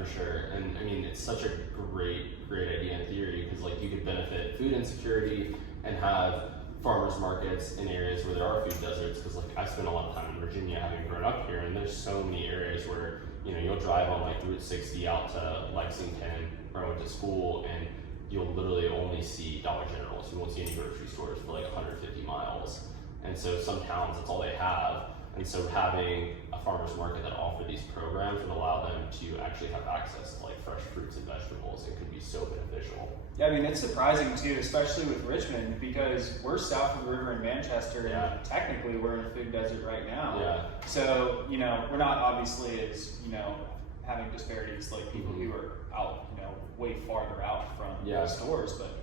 for sure. And I mean, it's such a great idea in theory, because like you could benefit food insecurity and have farmers markets in areas where there are food deserts. Because like I spent a lot of time in Virginia, having grown up here, and there's so many areas where, you know, you'll drive on like Route 60 out to Lexington, where I went to school, and you'll literally only see Dollar Generals. You won't see any grocery stores for like 150 miles. And so some towns, that's all they have. And so having a farmer's market that offer these programs would allow them to actually have access to like fresh fruits and vegetables. It could be so beneficial. Yeah, I mean, it's surprising too, especially with Richmond, because we're south of the river in Manchester, and technically we're in a food desert right now. Yeah. So, you know, we're not obviously as, you know, having disparities like people who are out, you know, way farther out from the stores. But,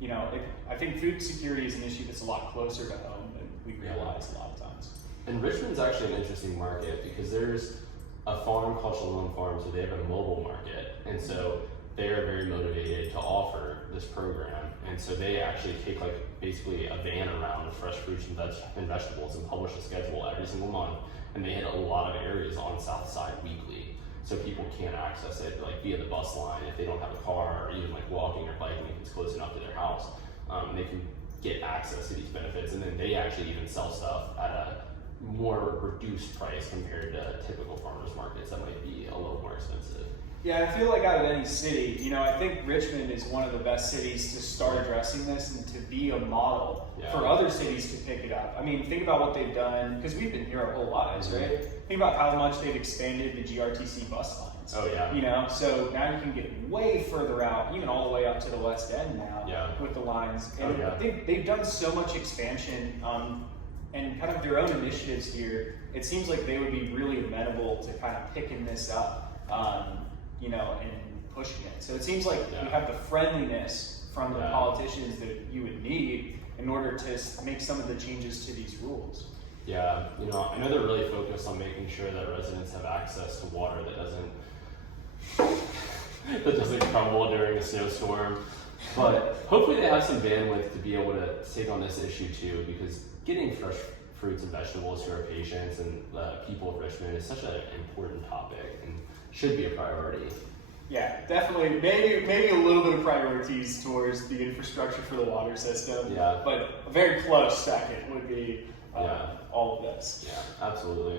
you know, I think food security is an issue that's a lot closer to home than we realize a lot of times. And Richmond's actually an interesting market, because there's a farm called Shalom Farms, so they have a mobile market. And so they are very motivated to offer this program. And so they actually take like basically a van around with fresh fruits and vegetables and publish a schedule every single month. And they hit a lot of areas on South Side weekly. So people can access it like via the bus line if they don't have a car, or even like walking or biking if it's close enough to their house. They can get access to these benefits, and then they actually even sell stuff at a more reduced price compared to typical farmers markets that might be a little more expensive. Yeah, I feel like out of any city, you know, I think Richmond is one of the best cities to start addressing this and to be a model for other cities to pick it up. I mean, think about what they've done, because we've been here our whole lives, right? Think about how much they've expanded the GRTC bus lines. Oh yeah. You know, so now you can get way further out, even all the way up to the West End now with the lines. And they've done so much expansion and kind of their own initiatives here. It seems like they would be really amenable to kind of picking this up. You know, and pushing it. So it seems like you have the friendliness from the politicians that you would need in order to make some of the changes to these rules. Yeah, you know, I know they're really focused on making sure that residents have access to water that doesn't crumble during a snowstorm. But hopefully they have some bandwidth to be able to take on this issue too, because getting fresh fruits and vegetables to our patients and the people of Richmond is such an important topic and should be a priority. Yeah, definitely. Maybe a little bit of priorities towards the infrastructure for the water system. Yeah. But a very close second would be all of this. Yeah, absolutely.